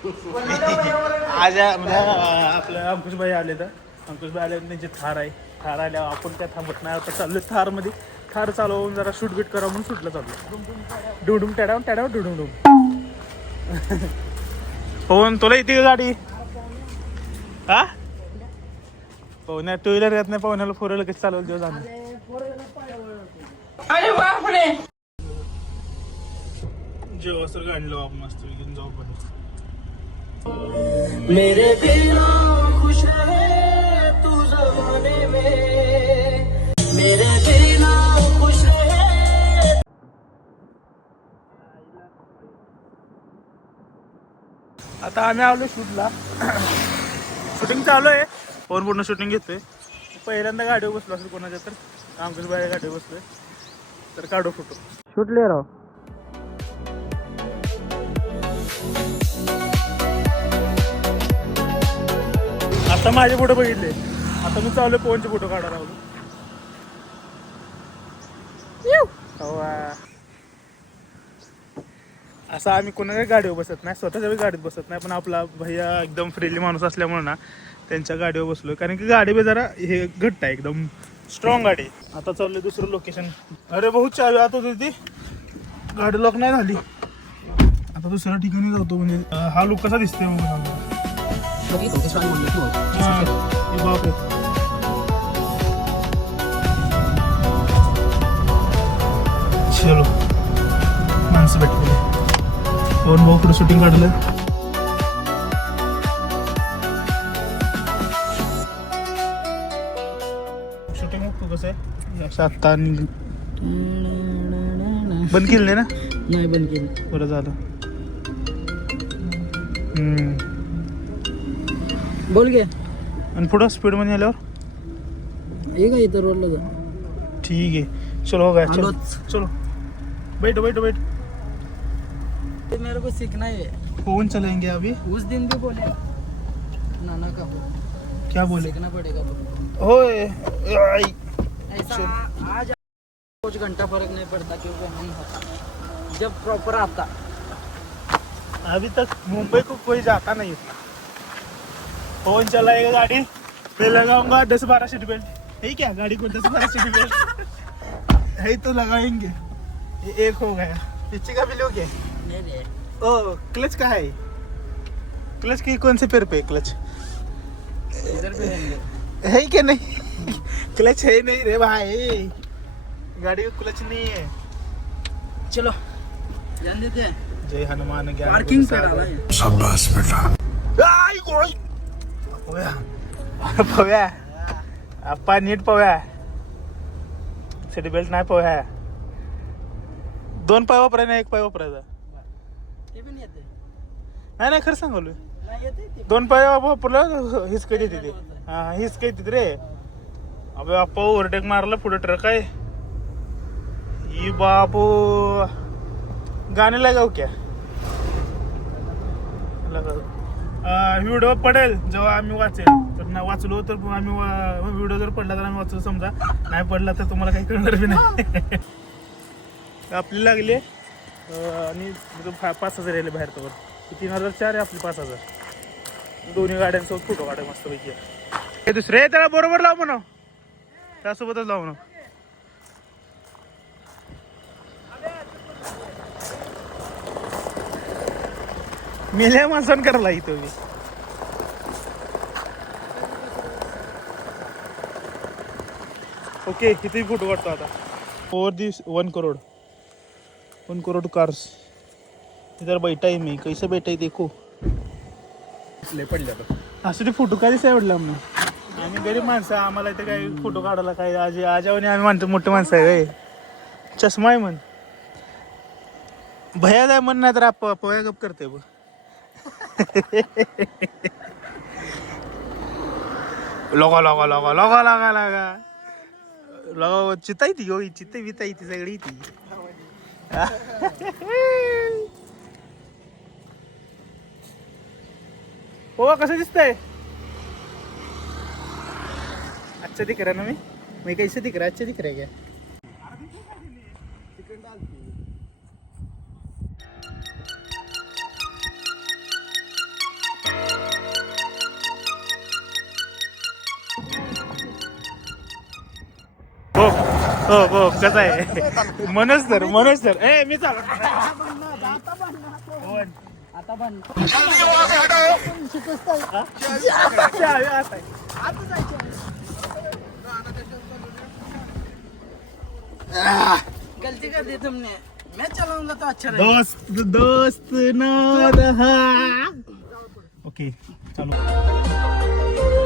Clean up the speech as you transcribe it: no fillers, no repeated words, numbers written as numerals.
आज म्हणजे आपलं अंकुशभाई आले तर अंकुशभाई आले त्यांची थार आहे. थार आल्यावर आपण काय थांबत नाही. आता चाललोय थारमध्ये. थार चालवून जरा शूट बीट करा म्हणून शूटला चाललो. डुडुम टॅडाव टॅडाव डुडुम डुम. पवन तुला येते का गाडी? हा पवन्या टू व्हीलर येत नाही. पवन्याला फोर व्हीलर कसं चालवलं दिवस जाणं. जेव्हा सर गाडी लावू आपण मस्त घेऊन जाऊ पण. मेरे बिना खुश है तू जमाने में, मेरे बिना खुश है. आता आम्ही आलो शूटला. शूटिंग चालू आहे. फोन पूर्ण शूटिंग घेतोय. पहिल्यांदा गाडीवर बसलो असेल कोणाच्या तर आमच्याच बाहेर गाडीवर बसलोय. तर काढू फोटो. शूटले राव. आता माझे फोटो बघितले. आता मी चालू फोनचे फोटो काढायला लावलो. असं आम्ही कोणाच्या गाडीवर बसत नाही. स्वतःच्या गाडीत बसत नाही. पण आपला भैया एकदम फ्रेंडली माणूस असल्यामुळे ना त्यांच्या गाडीवर बसलोय. कारण की गाडी बी जरा हे घट्ट आहे एकदम स्ट्रॉंग गाडी. आता चाललोय दुसरं लोकेशन. अरे बहुत चावी आता होती ती गाडी लॉक नाही झाली. आता दुसऱ्या ठिकाणी जातो. म्हणजे हा लुक कसा दिसतोय बापरे. चलो माणसं भेटले. पवन भाऊ पुढे शूटिंग काढलं. शूटिंग तू कसं आहे आता बंद केलं नाही ना? नाही बंद केलं. बरं झालं. बोल घे. आणि पुढं स्पीड मध्ये आल्यावर हे काय इथं रोडला जा. ठीक आहे चलो हो गया. चलो चलो बैठो बैठो बैठो. मेरे को सीखना है. कौन चलेंगे अभी? उस दिन भी बोले नाना का क्या बोले? सीखना पड़ेगा. होय ऐसा आज कुछ घंटा फर्क नहीं पड़ता क्योंकि नहीं होता जब प्रॉपर आता. अभी तक मुंबई को कोई जाता नहीं. कौन चलाएगा गाड़ी? मैं लगाऊंगा 10-12 सीट बेल्ट. है क्या गाड़ी को 10-12 सीट बेल्ट है तो लगाएंगे. ये एक हो गया. पीछे का भी लोगे? नहीं. ओ क्लच का है? क्लच की कौन से पैर पे क्लच? इधर पे है क्या नहीं? क्लच है नहीं रे भाई. गाड़ी का क्लच नहीं है. चलो जान देते हैं. जय हनुमान ज्ञान पार्किंग पे डाला है. शाबाश बेटा. आई गोई पव्या पव्या आप्पा नीट पव्या. सीट बेल्ट नाही पव्या. 2 पाय वापरायला एक पाय वापरायचा. ते पण येते. नाही खरं सांगलोय. नाही येते. 2 पाय वापरलं हिसकट येते ते. हा हिसकट येते रे. अबे आप्पा ओव्हरटेक मारला. पुढे ट्रक आहे. ई बापू गाणे लगाव क्या? व्हिडिओ पडेल जेव्हा आम्ही वाचेल. तर ना वाचलो तर आम्ही व्हिडिओ जर पडला तर आम्ही वाचलो समजा. नाही पडला तर तुम्हाला काही कळणार बी नाही. आपली लागले आणि 5,000 यायले बाहेर तर 3,004 आहे आपली 5,000. दोन्ही गाड्यांसोबत फोटो काढा मस्त पैकी. हे दुसरे त्याला बरोबर लाव म्हणा. त्यासोबतच लाव म्हणा. मेल्या माणसानं करायला इथं मी. ओके किती फोटो काढतो आता. ओव्हर दिस 1 करोड कार्स. इधर बैठा है मी. कैसे बैठा है देखो. ले पडलं असं ते फोटो काय दिसाय आवडला म्हणून. आम्ही गरीब माणसं. आम्हाला इथे काही फोटो काढायला काय आजावाने आम्ही म्हणतो मोठे माणसं आहे. चष्मा आहे म्हण. भया जाय म्हण नाही तर पोया गप करते बघ. लगा लगा लगा लगा लगा लगा लगा. चिता ती हो. चित्ते बिता ती सगळी ती. हो कसं दिसतंय? अच्छा दिख रहा ना. मैं कैसे दिख रहा है? अच्छा दिख रहा है क्या? हो हो कसं आहे मनोज सर ए मी चाल आता बंद गलती कर दी तुमने मैं चलाऊंगा तो अच्छा रहेगा दोस्त न रहा ओके चलो